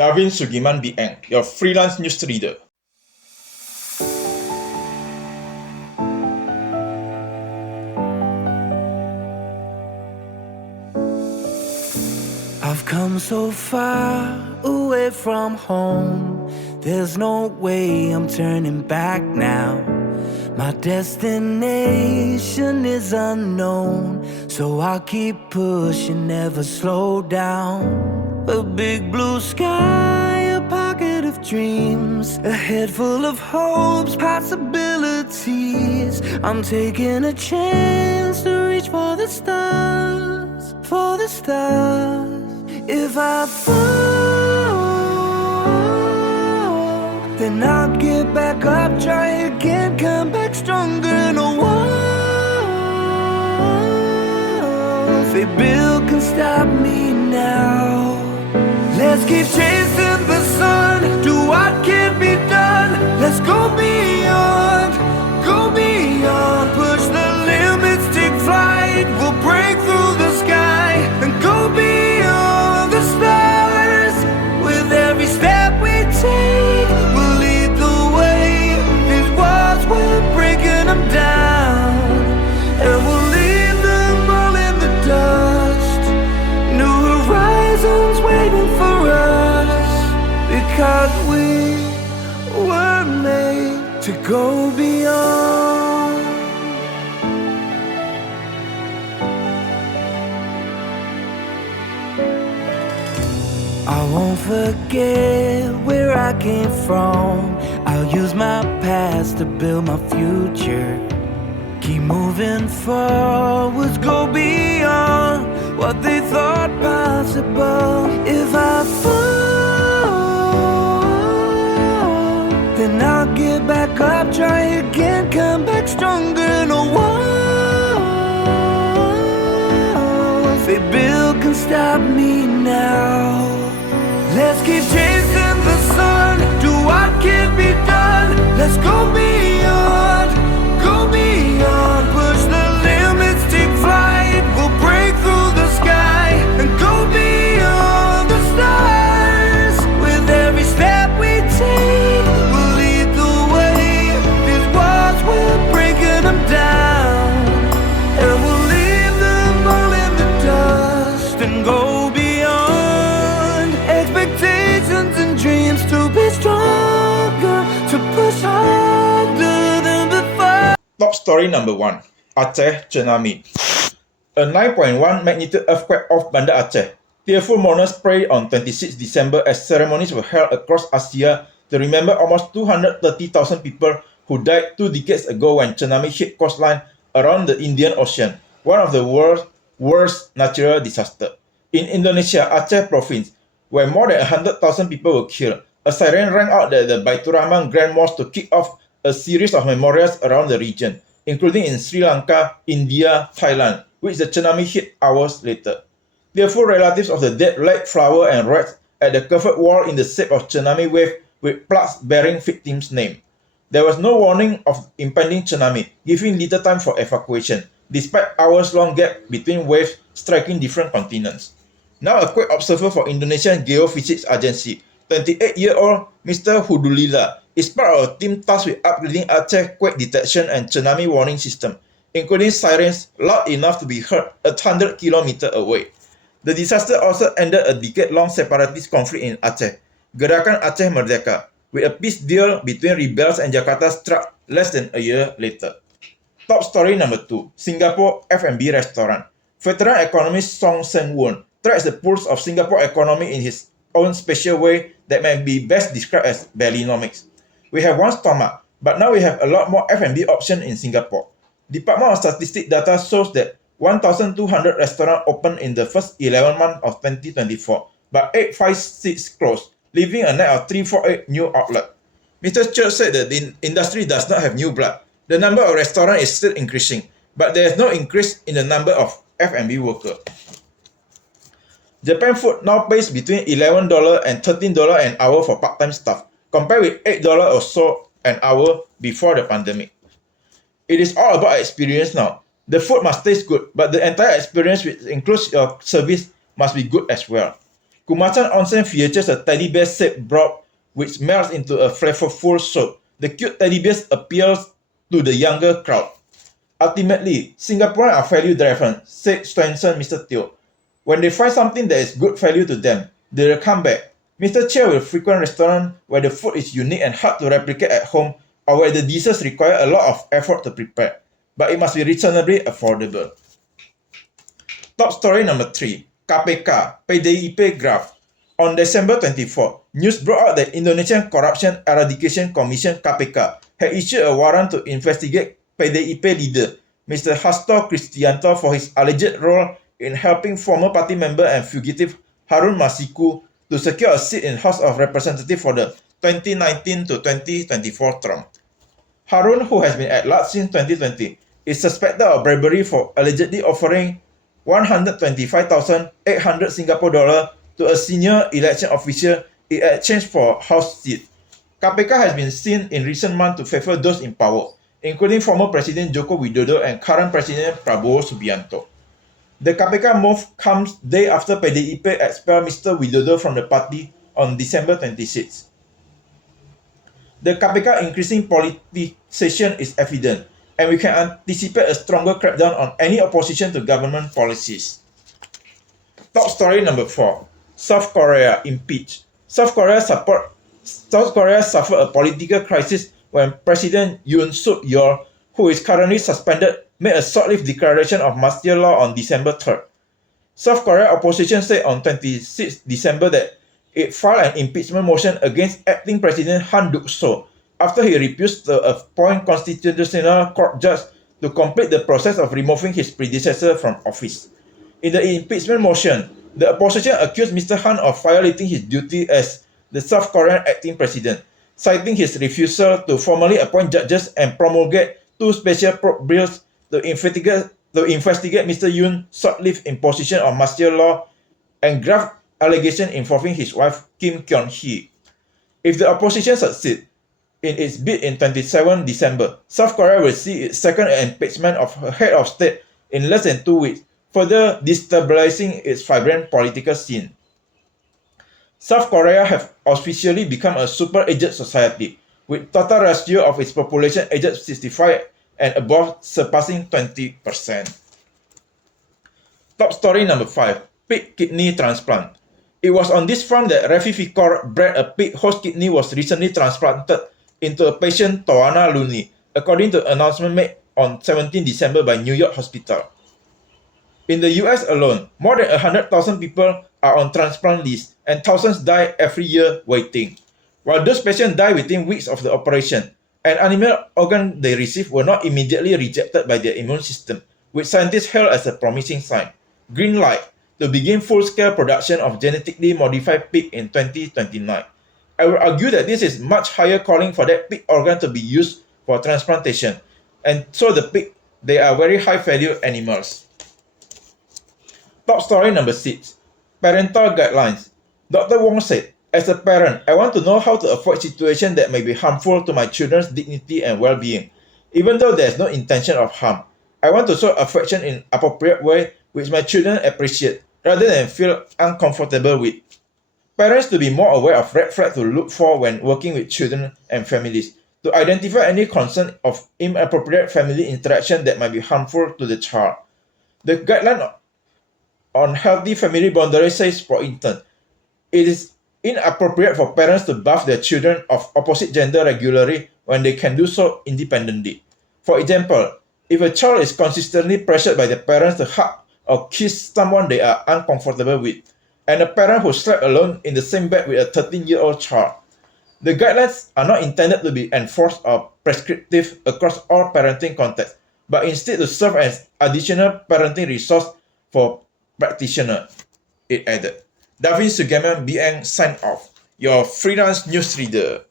Darwin Sugiman Bieng, your freelance news reader. I've come so far away from home. There's no way I'm turning back now. My destination is unknown, so I'll keep pushing, never slow down. A big blue sky, a pocket of dreams, a head full of hopes, possibilities. I'm taking a chance to reach for the stars, for the stars. If I fall, then I'll get back up, try again, come back stronger. No walls they build can stop me now. Let's keep chasing the sun, do what can be done. Let's go beyond, push the limits, take flight. We'll break through the sky and go beyond the stars. With every step we take, we'll lead the way. These walls, we're breaking them down, and we'll leave them all in the dust. New horizons waiting for us, because we were made to go beyond. I won't forget where I came from. I'll use my past to build my future. Keep moving forwards, go beyond what they thought possible. If I fall, then I'll get back up, try again, come back stronger. No walls they build can stop me now. Let's keep chasing the sun, do what can be done. Let's go beyond, push the limits, take flight. We'll break through the sky and go beyond the stars. With every step we take, we'll lead the way. These walls, we're breaking them down, and we'll leave them all in the dust and go beyond. Expectations and dreams to be stronger, to push harder than before. Top story number 1. Aceh Tsunami. A 9.1 magnitude earthquake off Banda Aceh. Tearful mourners prayed on 26 December as ceremonies were held across Asia to remember almost 230,000 people who died 2 decades ago when tsunami hit coastline around the Indian Ocean, one of the world's worst natural disasters. In Indonesia, Aceh province, where more than 100,000 people were killed, a siren rang out at the Baitur Rahman Grand Mosque to kick off a series of memorials around the region, including in Sri Lanka, India, Thailand, which the tsunami hit hours later. Tearful relatives of the dead laid flowers and wreaths at the curved wall in the shape of tsunami wave with plaques bearing victims' names. There was no warning of impending tsunami, giving little time for evacuation, despite hours-long gap between waves striking different continents. Now a quake observer for Indonesian Geophysics Agency, 28-year-old Mr. Hudulila, is part of a team tasked with upgrading Aceh quake detection and tsunami warning system, including sirens loud enough to be heard 100 km away. The disaster also ended a decade-long separatist conflict in Aceh, Gerakan Aceh Merdeka, with a peace deal between rebels and Jakarta struck less than a year later. Top story number 2. Singapore F&B restaurant. Veteran economist Song Sen-won tracks the pulse of Singapore economy in his own special way that may be best described as Bellynomics. We have one stomach, but now we have a lot more F&B options in Singapore. Department of Statistics data shows that 1,200 restaurants opened in the first 11 months of 2024, but 856 closed, leaving a net of 348 new outlets. Mr. Church said that the industry does not have new blood. The number of restaurants is still increasing, but there is no increase in the number of F&B workers. Japan Food now pays between $11 and $13 an hour for part-time staff, compared with $8 or so an hour before the pandemic. It is all about experience now. The food must taste good, but the entire experience, which includes your service, must be good as well. Kumachan Onsen features a teddy bear-shaped broth which melts into a flavorful soup. The cute teddy bears appeals to the younger crowd. Ultimately, Singaporeans are value-driven, said Swenson Mr. Teo. When they find something that is good value to them, they will come back. Mr. Chia will frequent restaurants where the food is unique and hard to replicate at home or where the dishes require a lot of effort to prepare, but it must be reasonably affordable. Top story number 3. KPK, PDIP graph. On December 24, news brought out that Indonesian Corruption Eradication Commission (KPK) had issued a warrant to investigate PDIP leader Mr. Hasto Kristianto for his alleged role in helping former party member and fugitive Harun Masiku to secure a seat in House of Representatives for the 2019 to 2024 term. Harun, who has been at large since 2020, is suspected of bribery for allegedly offering 125,800 Singapore dollars to a senior election official in exchange for House seat. KPK has been seen in recent months to favor those in power, including former President Joko Widodo and current President Prabowo Subianto. The KPK move comes day after PDIP expelled Mr. Widodo from the party on December 26. The KPK increasing politicization is evident, and we can anticipate a stronger crackdown on any opposition to government policies. Top story number 4. South Korea impeached. South Korea suffered a political crisis when President Yoon Suk Yeol, who is currently suspended, made a short-lived declaration of martial law on December 3rd. South Korea opposition said on 26 December that it filed an impeachment motion against acting President Han Duck-soo after he refused to appoint constitutional court judge to complete the process of removing his predecessor from office. In the impeachment motion, the opposition accused Mr. Han of violating his duty as the South Korean acting president, citing his refusal to formally appoint judges and promulgate 2 special probe bills to investigate Mr. Yoon's short-lived imposition of martial law and grave allegations involving his wife Kim Kyung-hee. If the opposition succeeds in its bid in 27 December, South Korea will see its second impeachment of a head of state in less than 2 weeks, further destabilizing its vibrant political scene. South Korea has officially become a super-aged society, with total ratio of its population aged 65 and above surpassing 20%. Top story number 5. Pig kidney transplant. It was on this front that Rafi Fikor bred a pig whose kidney was recently transplanted into a patient Toana Luni, according to an announcement made on 17 December by New York Hospital. In the US alone, more than 100,000 people are on transplant lists and thousands die every year waiting. While those patients die within weeks of the operation, an animal organ they receive were not immediately rejected by their immune system, which scientists hail as a promising sign. Green light to begin full-scale production of genetically modified pig in 2029. I would argue that this is much higher calling for that pig organ to be used for transplantation, and so the pig, they are very high-value animals. Top story number 6. Parental guidelines. Dr. Wong said, "As a parent, I want to know how to avoid situations that may be harmful to my children's dignity and well-being. Even though there is no intention of harm, I want to show affection in an appropriate way which my children appreciate, rather than feel uncomfortable with. Parents to be more aware of red flags to look for when working with children and families, to identify any concern of inappropriate family interaction that might be harmful to the child." The guideline on healthy family boundaries says, for instance, it is inappropriate for parents to bath their children of opposite gender regularly when they can do so independently. For example, if a child is consistently pressured by the parents to hug or kiss someone they are uncomfortable with, and a parent who slept alone in the same bed with a 13-year-old child. The guidelines are not intended to be enforced or prescriptive across all parenting contexts, but instead to serve as additional parenting resource for practitioners, it added. Davin Sugaman BN signed off, your freelance newsreader.